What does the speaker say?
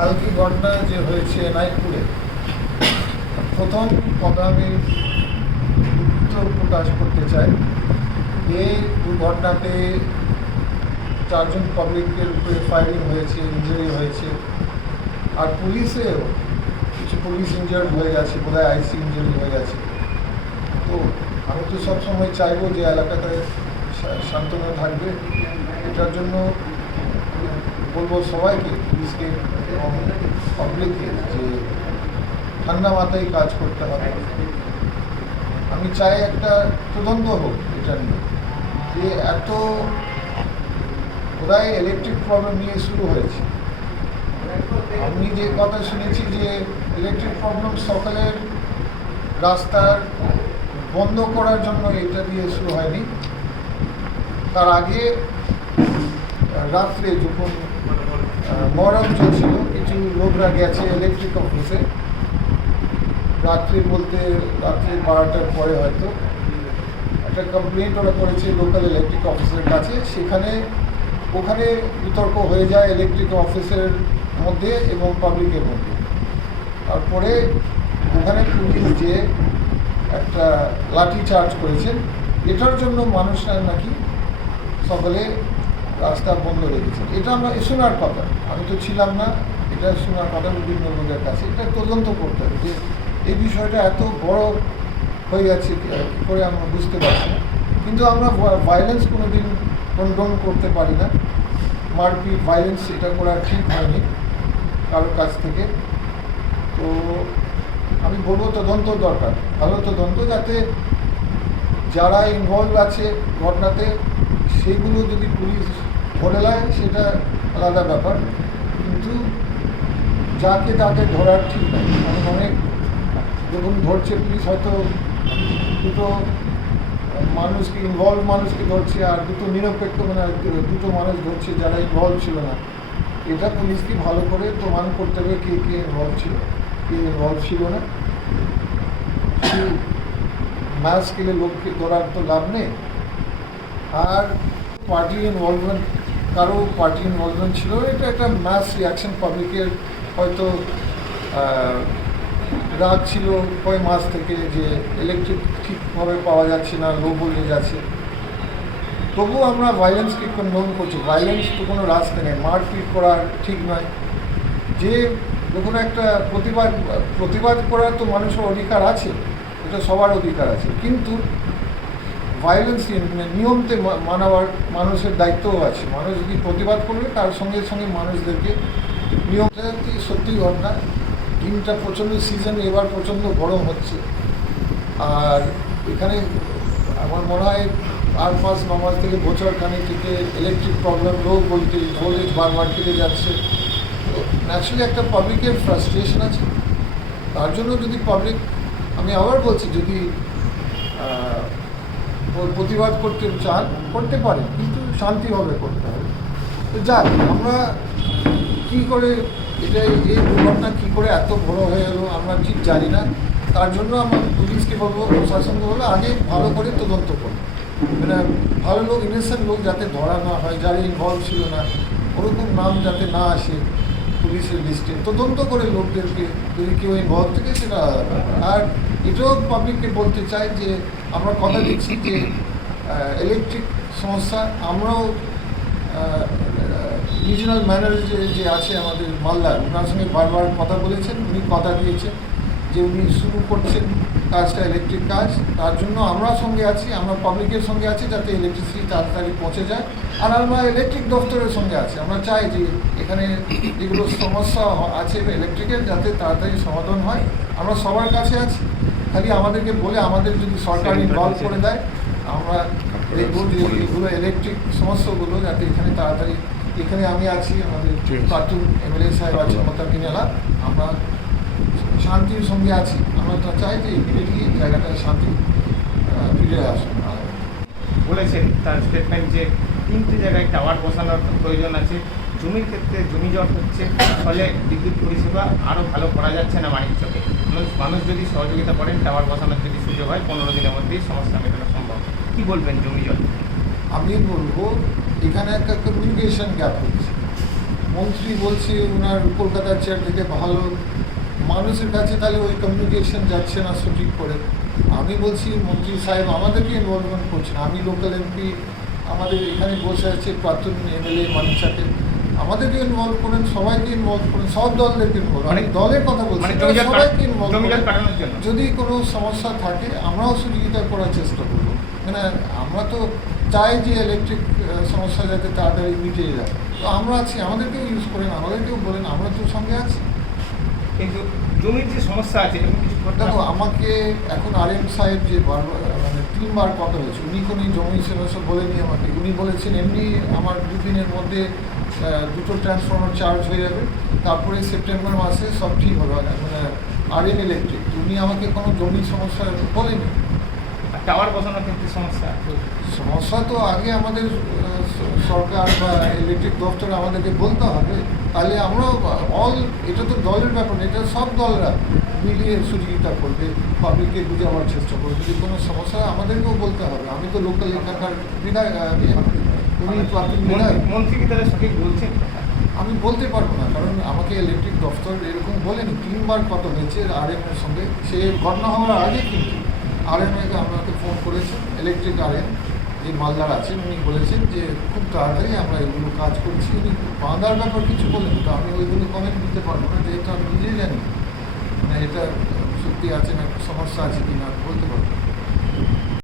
কালকে ঘটনা যে হয়েছে নাইটপুরে, প্রথম কথা আমি দুঃখ প্রকাশ করতে চাই। এই দুর্ঘটনাতে 4 জন পাবলিকের উপরে ফায়ারিং হয়েছে, ইঞ্জুরি হয়েছে, আর পুলিশেও কিছু পুলিশ ইঞ্জার্ড হয়ে গেছে, বোধহয় আইসি ইঞ্জুরি হয়ে গেছে। তো আমি তো সবসময় চাইবো যে এলাকাতে শান্তনা থাকবে। এটার জন্য বলবো সবাইকে, পুলিশকে এবং পাবলিককে, যে ঠান্ডা মাথায় কাজ করতে হবে। আমি চাই একটা তদন্ত হোক এটা নিয়ে, যে এত বোধহয় ইলেকট্রিক প্রবলেম নিয়ে শুরু হয়েছে। আমি যে কথা শুনেছি যে ইলেকট্রিক প্রবলেম সকালের রাস্তার বন্ধ করার জন্য এটা দিয়ে শুরু হয়নি, তার আগে রাত্রে যখন মহরম চলছিল, কিছু লোকরা গেছে ইলেকট্রিক অফিসে, রাত্রে বলতে রাত্রে 12টার পরে হয়তো একটা কমপ্লেন্ট ওরা করেছে লোকাল ইলেকট্রিক অফিসের কাছে। ওখানে বিতর্ক হয়ে যায় ইলেকট্রিক অফিসের মধ্যে এবং পাবলিকের মধ্যে। তারপরে ওখানে পুলিশ যে একটা লাঠি চার্জ করেছেন, এটার জন্য মানুষরা নাকি সকালে রাস্তা বন্ধ রেখেছেন। এটা আমরা শোনার কথা, আমি তো ছিলাম না, এটা শোনার কথা বিভিন্ন লোকের কাছে। এটা তদন্ত করতে হবে যে এই বিষয়টা এত বড় হয়ে গেছে কী করে আমরা বুঝতে পারছি না। কিন্তু আমরা ভায়োলেন্স কোনো দিন কন্ডোম করতে পারি না। মারপিট, ভায়োলেন্স এটা করা ঠিক হয়নি কারোর কাছ থেকে। তো আমি বলবো তদন্ত দরকার, ভালো তদন্ত, যাতে যারা ইনভলভ আছে ঘটনাতে সেগুলো যদি পুলিশ ধরে নেয় সেটা আলাদা ব্যাপার, কিন্তু যাকে তাকে ধরার ঠিক নাই। কারণ অনেক যখন ধরছে পুলিশ, হয়তো দুটো মানুষকে ইনভলভ মানুষকে ধরছে, আর দুটো নিরপেক্ষ মানে দুটো মানুষ ধরছে যারা ইনভলভ ছিল না। এটা পুলিশকে ভালো করে প্রমাণ করতে হবে কে কে ইনভলভ ছিল, কে ইনভলভ ছিল না। ম্যাচ খেলে লোককে ধরার তো লাভ নেই। আর পার্টি ইনভলভমেন্ট, কারো পার্টি ইনভলভমেন্ট ছিল, এটা একটা ম্যাস রিয়াকশন। পাবলিকের হয়তো রাগ ছিল কয় মাস থেকে যে ইলেকট্রিক ঠিকভাবে পাওয়া যাচ্ছে না, লো ভোল্টেজ আছে। তবুও আমরা ভায়োলেন্সকে কন্ডোম করছি। ভায়োলেন্স তো কোনো রাস্তা নেই, মারপিট করার ঠিক নয়। যে কোনো একটা প্রতিবাদ করার তো মানুষের অধিকার আছে, এটা সবার অধিকার আছে, কিন্তু ভায়োলেন্স নিয়মতে মানাবার মানুষের দায়িত্বও আছে। মানুষ যদি প্রতিবাদ করবে তার সঙ্গে সঙ্গে মানুষদেরকে নিয়মটা সত্যি ঘটনা। দিনটা প্রচণ্ড সিজন, এবার প্রচণ্ড গরম হচ্ছে, আর এখানে আমার মনে হয় 8-9 মাস থেকে বছরখানি থেকে ইলেকট্রিক প্রবলেম, লো ভোল্টেজ বারবার কেটে যাচ্ছে। তো ন্যাচুরালি একটা পাবলিকের ফ্রাস্ট্রেশন আছে। তার জন্য যদি পাবলিক, আমি আবার বলছি, যদি প্রতিবাদ করতে চান করতে পারেন, কিন্তু শান্তিভাবে করতে হবে। তো যাক, আমরা কী করে এটা এই দুর্ঘটনা কী করে এত বড় হয়ে গেলো আমরা ঠিক জানি না। তার জন্য আমরা পুলিশকে বলবো, প্রশাসনকে বলবো, আগে ভালো করে তদন্ত করবো। মানে ভালো লোক, ইনোসেন্ট লোক যাতে ধরা না হয়, যারা ইনভলভ ছিল না, ওরকম নাম যাতে না আসে পুলিশের লিস্টে। তদন্ত করে লোকদেরকে, যদি কেউ ইনভলভ থাকে সেটা আলাদা। আর এটাও পাবলিককে বলতে চাই যে আমরা কথা দিচ্ছি যে ইলেকট্রিক সমস্যা, আমরাও রিজিনাল ম্যানেজার যে আছে আমাদের মালদার, ওনার সঙ্গে বারবার কথা বলেছেন, উনি কথা দিয়েছেন যে উনি শুরু করছেন কাজটা, ইলেকট্রিক কাজ। তার জন্য আমরা সঙ্গে আছি, আমরা পাবলিকের সঙ্গে আছি, যাতে ইলেকট্রিসিটি তাড়াতাড়ি পৌঁছে যায়। আর আমরা ইলেকট্রিক দফতরের সঙ্গে আছি। আমরা চাই যে এখানে যেগুলো সমস্যা আছে ইলেকট্রিকের, যাতে তাড়াতাড়ি সমাধান হয়। আমরা সবার কাছে আছি, খালি আমাদেরকে বলে আমাদের যদি সরকার ইনভলভ করে দেয়, আমরা দেখবো যে এগুলো ইলেকট্রিক সমস্যাগুলো যাতে এখানে তাড়াতাড়ি। এখানে আমি আছি, আমাদের প্রাক্তন এমএলএ সাহেব আছে মতাকিনালা, আমরা শান্তির সঙ্গে আছি। আমরা তো চাই যে ইমিডিয়েটলি জায়গাটায় শান্তি ফিরে আসুন। বলেছেন তার স্টেটমেন্ট যে 3টে জায়গায় টাওয়ার বসানোর প্রয়োজন আছে। জমির ক্ষেত্রে জমি জট হচ্ছে, ফলে বিদ্যুৎ পরিষেবা আরও ভালো করা যাচ্ছে না মানিকচকে। মানুষ যদি সহযোগিতা করেন, টাওয়ার বসানোর যদি সুযোগ হয়, 15 দিনের মধ্যেই সমস্যা মেটানো সম্ভব। কী বলবেন জমি জট? আমি বলবো এখানে একটা কমিউনিকেশন গ্যাপ হচ্ছে। মন্ত্রী বলছে ওনার কলকাতার চেয়ার থেকে ভালো, মানুষের কাছে তাহলে ওই কমিউনিকেশন যাচ্ছে না সঠিক করে। আমি বলছি মন্ত্রী সাহেব আমাদেরকে ইনভলভমেন্ট করছেন, আমি লোকাল এমপি, আমাদের এখানে বসে আছে প্রাক্তন এমএলএ মানিকচাকে, আমাদেরকে ইনভলভ করেন, সবাইকে ইনভলভ করেন, সব দলদেরকে ইনভলভ, আমি দলের কথা বলছি মানে না, জমিজট সবাইকে ইনভলভ জমিজট করেন। কাটানোর জন্য যদি কোনো সমস্যা থাকে আমরাও সহযোগিতা করার চেষ্টা করবো, মানে আমরা তো চাই যে ইলেকট্রিক সমস্যা যাতে তাড়াতাড়ি মিটে যায়, তো আমরা আছি, আমাদেরকেও ইউজ করেন, আমাদেরকেও বলেন, আমরা তো সঙ্গে আছি। কিন্তু জমির যে সমস্যা আছে এরকম কিছু করতে দেখো হবে। আমাকে এখন আরএম সাহেব যে বারবার মানে 3বার কথা হয়েছে, উনি কোনো জমি সমস্যা বলেনি আমাকে, উনি বলেছেন এমনি আমার 2 দিনের মধ্যে 2টো ট্রান্সফর্মার চার্জ হয়ে যাবে, তারপরে সেপ্টেম্বর মাসে সব ঠিক হবে, মানে আরএম ইলেকট্রিক, উনি আমাকে কোনো জমি সমস্যা বলেনি। আর টাওয়ার বসানোর ক্ষেত্রে সমস্যা সমস্যা তো আগে আমাদের সরকার বা ইলেকট্রিক দপ্তর আমাদেরকে বলতে হবে, তাহলে আমরা এটা তো দলের ব্যাপার না, এটা সব দলরা মিলিয়ে সহযোগিতা করবে, পাবলিককে বুঝাবার চেষ্টা করবে, যদি কোনো সমস্যা আমাদেরকেও বলতে হবে। আমি তো লোকাল এখানকার বিধায়ক, উনি প্রাক্তন বিধায়ক, মন্ত্রী কি তাহলে সঠিক বলছেন? আমি বলতে পারবো না, কারণ আমাকে ইলেকট্রিক দপ্তর এরকম বলেনি, 3বার কথা হয়েছে আরএম এর সঙ্গে, সে ঘটনা হওয়ার আগে কিন্তু আরএম আমাকে ফোন করেছেন, ইলেকট্রিক আরএম যে মালদার আছেন, উনি বলেছেন যে খুব তাড়াতাড়ি আমরা এগুলো কাজ করছি, উনি বাঁধার ব্যাপার কিছু বলেন, তো আমি ওইগুলো কমেন্ট দিতে পারবো না, যেহেতু আমি নিজেই জানি মানে এটা সত্যি আছে না সমস্যা আছে কি না বলতে পারবো না।